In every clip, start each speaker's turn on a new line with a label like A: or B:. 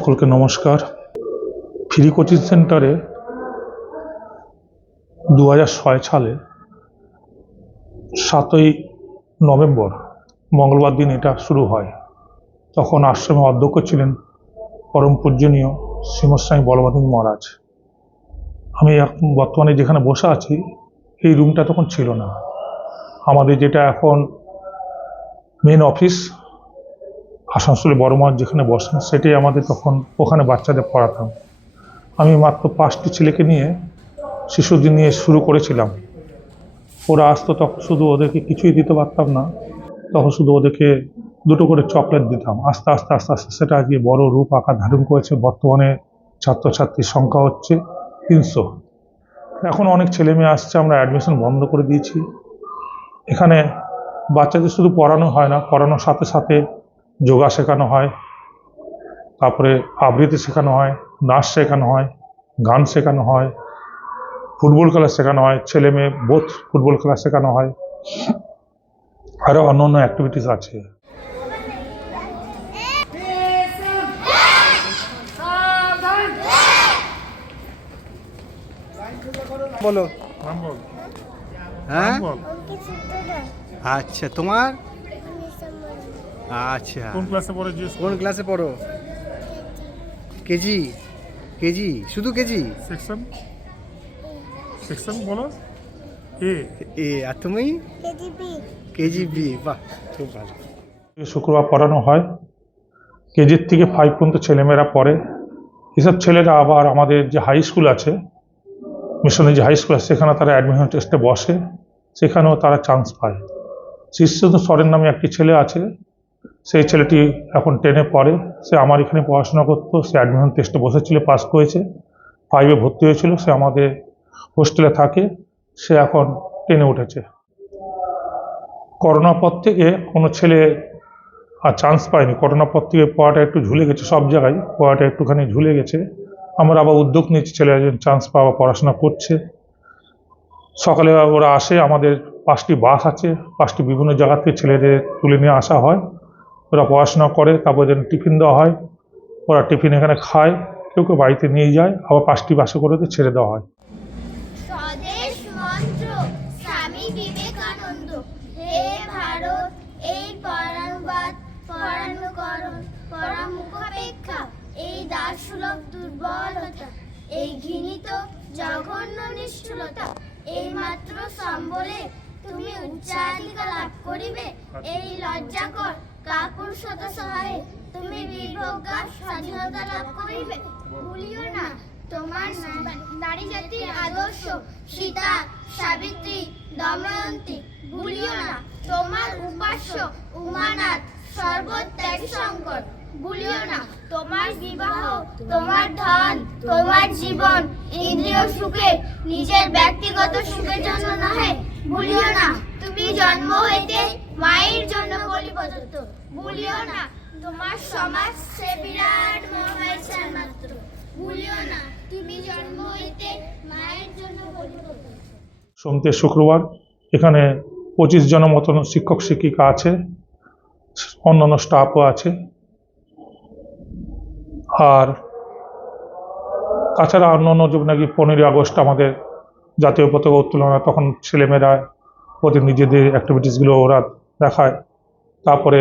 A: সকলকে নমস্কার। Free coaching সেন্টারে দু ছয় সালে সাতই নভেম্বর, মঙ্গলবার দিন এটা শুরু হয়। তখন আশ্রমে অধ্যক্ষ ছিলেন পরম পূজনীয় শ্রীমস্বামী বলবন্ত মহারাজ। আমি বর্তমানে যেখানে বসে আছি, এই রুমটা তখন ছিল না। আমাদের যেটা এখন মেন অফিস আসানসোলে বড় মাঠ যেখানে বসেন, সেটাই আমাদের তখন ওখানে বাচ্চাদের পড়াতাম। আমি মাত্র পাঁচটি ছেলেকে নিয়ে শিশুদের নিয়ে শুরু করেছিলাম। ওরা আসতো তখন শুধু ওদেরকে কিছুই দিতে পারতাম না, তখন শুধু ওদেরকে দুটো করে চকলেট দিতাম। আস্তে আস্তে আস্তে আস্তে, সেটা আজকে বড় রূপ আকার ধারণ করেছে। বর্তমানে ছাত্রছাত্রীর সংখ্যা হচ্ছে তিনশো। এখন অনেক ছেলে মেয়ে আসছে, আমরা অ্যাডমিশন বন্ধ করে দিয়েছি। এখানে বাচ্চাদের শুধু পড়ানো হয় না, পড়ানোর সাথে সাথে যোগা শেখানো হয় তারপরে আবৃত্তি শেখানো হয় নাচ শেখানো হয় গান শেখানো হয় ফুটবল খেলা শেখানো হয় ছেলে মেয়ে বোধ ফুটবল খেলা শেখানো হয় আরও অন্য অন্য অ্যাক্টিভিটিস আছে।
B: বলো। হ্যাঁ? আচ্ছা তোমার? আচ্ছা।
C: কোন ক্লাসে পড়ে জিজ্ঞেস
B: কোন ক্লাসে পড়ো? কেজি কেজি শুধু কেজি?
C: সেকশন সেকশন বলো। এ
B: এ আর তুমি? কেজি বি বাহ খুব ভালো।
A: শুক্রবার পড়ানো হয় কেজির থেকে ফাইভ পর্যন্ত ছেলেমেয়েরা পড়ে। এসব ছেলেরা আবার আমাদের যে হাই স্কুল আছে মিশনের যে হাই স্কুল আছে সেখানে তারা অ্যাডমিশন টেস্টে বসে। সেখানেও তারা চান্স পায়। শীর্ষত সরেন নামে একটি ছেলে আছে সেই ছেলেটি এখন টেনে পড়ে। সে আমার এখানে পড়াশোনা করতো, সে অ্যাডমিশন টেস্টে বসেছিল পাস করেছে। ফাইভে ভর্তি হয়েছিল, সে আমাদের হোস্টেলে থাকে। সে এখন টেনে উঠেছে। করোনার পর থেকে কোনো ছেলে আর চান্স পায়নি। করোনার পর থেকে পড়াটা একটু ঝুলে গেছে সব জায়গায়, পড়াটা একটুখানি ঝুলে গেছে। আমরা আবার উদ্যোগ নিয়েছি, ছেলে একজন চান্স পাওয়া, পড়াশোনা করছে। সকালে ওরা আসে, আমাদের পাঁচটি বাস আছে, পাঁচটি বিভিন্ন জায়গা থেকে ছেলেদের তুলে নিয়ে আসা হয়। ওরা পড়াশোনা করে, তারপর যেন টিফিন দেওয়া হয়। ওরা টিফিন এখানে খায়, কেউ কেউ বাড়িতে নিয়ে যায়, আবার পাঁচটি বাসে করে ছেড়ে দেওয়া হয়।
D: দুর্বলতা, এই ঘৃণিত জঘন্য নিষ্ঠুরতা, এই মাত্র সম্বলে তুমি উচ্চাধিকার লাভ করিবে, এই লজ্জাকর কাপুরুষতা সহায়ে তুমি বিভজ্ঞা স্বাধীনতা লাভ করিবে। ভুলিও না তোমার নারী জাতির আদর্শ, সীতা, সাবিত্রী, দময়ন্তী। ভুলিও না তোমার উপাস্য, উমানাথ সর্বত্যাগী শঙ্কর ভুলিও না তোমার বিবাহ, তোমার ধন, তোমার জীবন। ইন্দ্রিয় সুখে নিজের ব্যক্তিগত সুখের জন্য নহে। ভুলিও না তুমি জন্ম হইতে মায়ের জন্য বলি প্রদত্ত। ভুলিও না, তোমার সমাজ সে বিরাট মহাইছে মাত্র ভুলিও না, তুমি জন্ম হইতে মায়ের জন্য বলি
A: সোমতে শুক্রবার, এখানে পঁচিশ জনের মতন শিক্ষক, শিক্ষিকা আছে, অন্যান্য স্টাফও আছে। আর তাছাড়া অন্যান্য যে নাকি পনেরোই আগস্ট আমাদের জাতীয় পতাকা উত্তোলন তখন ছেলেমেয়েরা ওদের নিজেদের অ্যাক্টিভিটিসগুলো ওরা দেখায়। তারপরে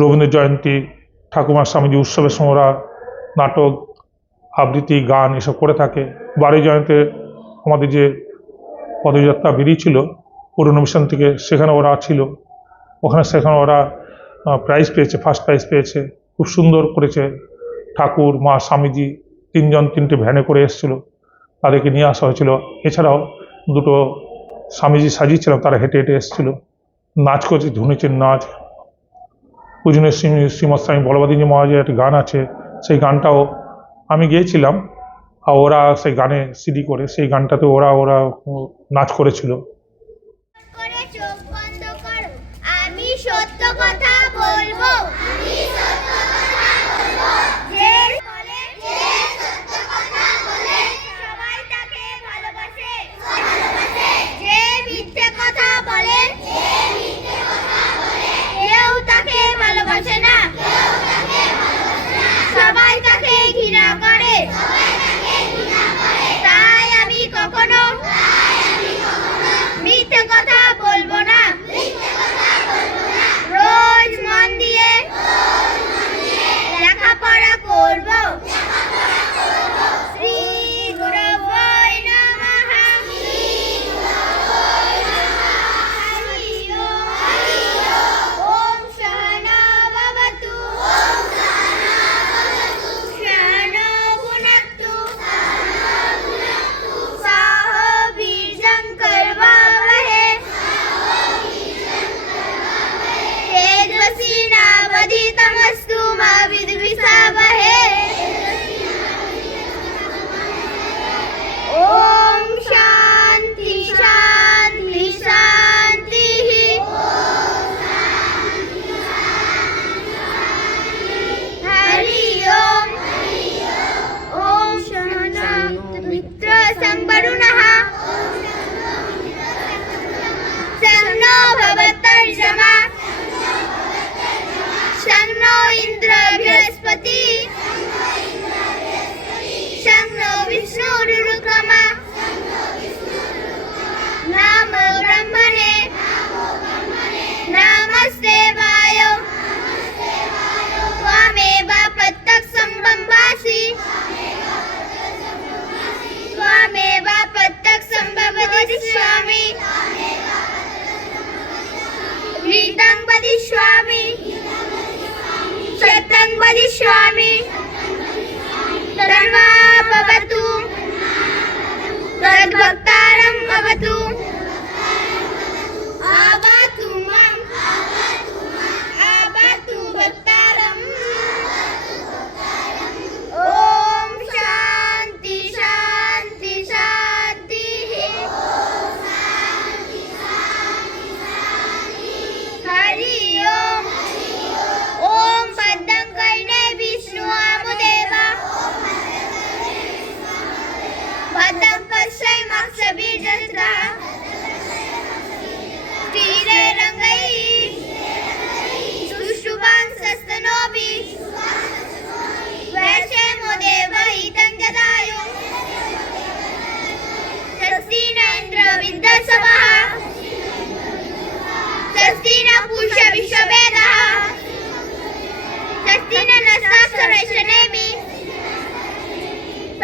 A: রবীন্দ্র জয়ন্তী, ঠাকুমার স্বামীজি উৎসবের সময় ওরা নাটক, আবৃত্তি, গান এসব করে থাকে। বারোই জয়ন্তীতে আমাদের যে পদযাত্রা বেরিয়েছিল পুরনো মিশন থেকে সেখানে ওরা ছিল। ওখানে সেখানে ওরা প্রাইজ পেয়েছে ফার্স্ট প্রাইজ পেয়েছে। খুব সুন্দর করেছে। ঠাকুর, মা, স্বামীজি তিনজন তিনটে ভ্যানে করে এসেছিল। তাদেরকে নিয়ে আসা হয়েছিল। এছাড়াও দুটো স্বামীজি সাজিয়েছিলাম, তারা হেঁটে হেঁটে এসেছিল। নাচ করেছে, ধুনুচের নাচ। পুজনের শ্রী শ্রীমৎস্বামী বলবাদিনী মহারাজের একটা গান আছে, সেই গানটাও আমি গিয়েছিলাম। আর ওরা সেই গানে সিডি করে, সেই গানটাতে ওরা ওরা নাচ করেছিল।
D: जमा शं नो इन्द्र बृहस्पति। शं नो विष्णुरुकमा नामो ब्रह्मणे। नमस्ते वायो त्वामेव प्रत्यक्षं बम्बासि त्वामेव प्रत्यक्षं भवति स्वामी। ऋतं वदिष्यामि सत्यं वदिष्यामि धर्मा भवतु तद्भक्तारं भवतु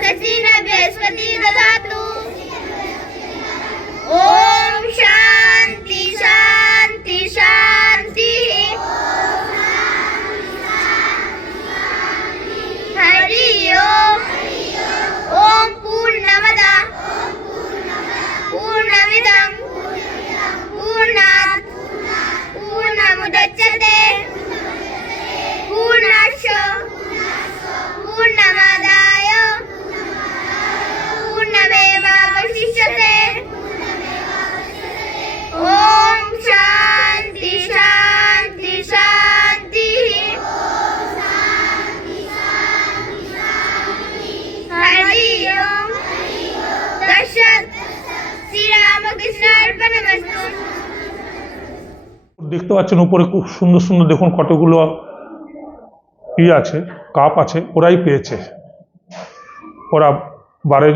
D: स्वस्ति न बृहस्पति ददातु
A: পাচ্ছেন, উপরে খুব সুন্দর সুন্দর দেখুন কতগুলো ই আছে, কাপ আছে, ওরাই পেয়েছে। ওরা বারো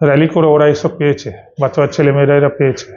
A: র্যালি করে ওরা এসব পেয়েছে বাচ্চা ছেলেমেয়েরা এরা পেয়েছে।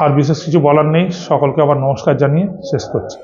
A: আর বিশেষ কিছু বলার নেই। সকলকে আবার নমস্কার জানিয়ে শেষ করছি।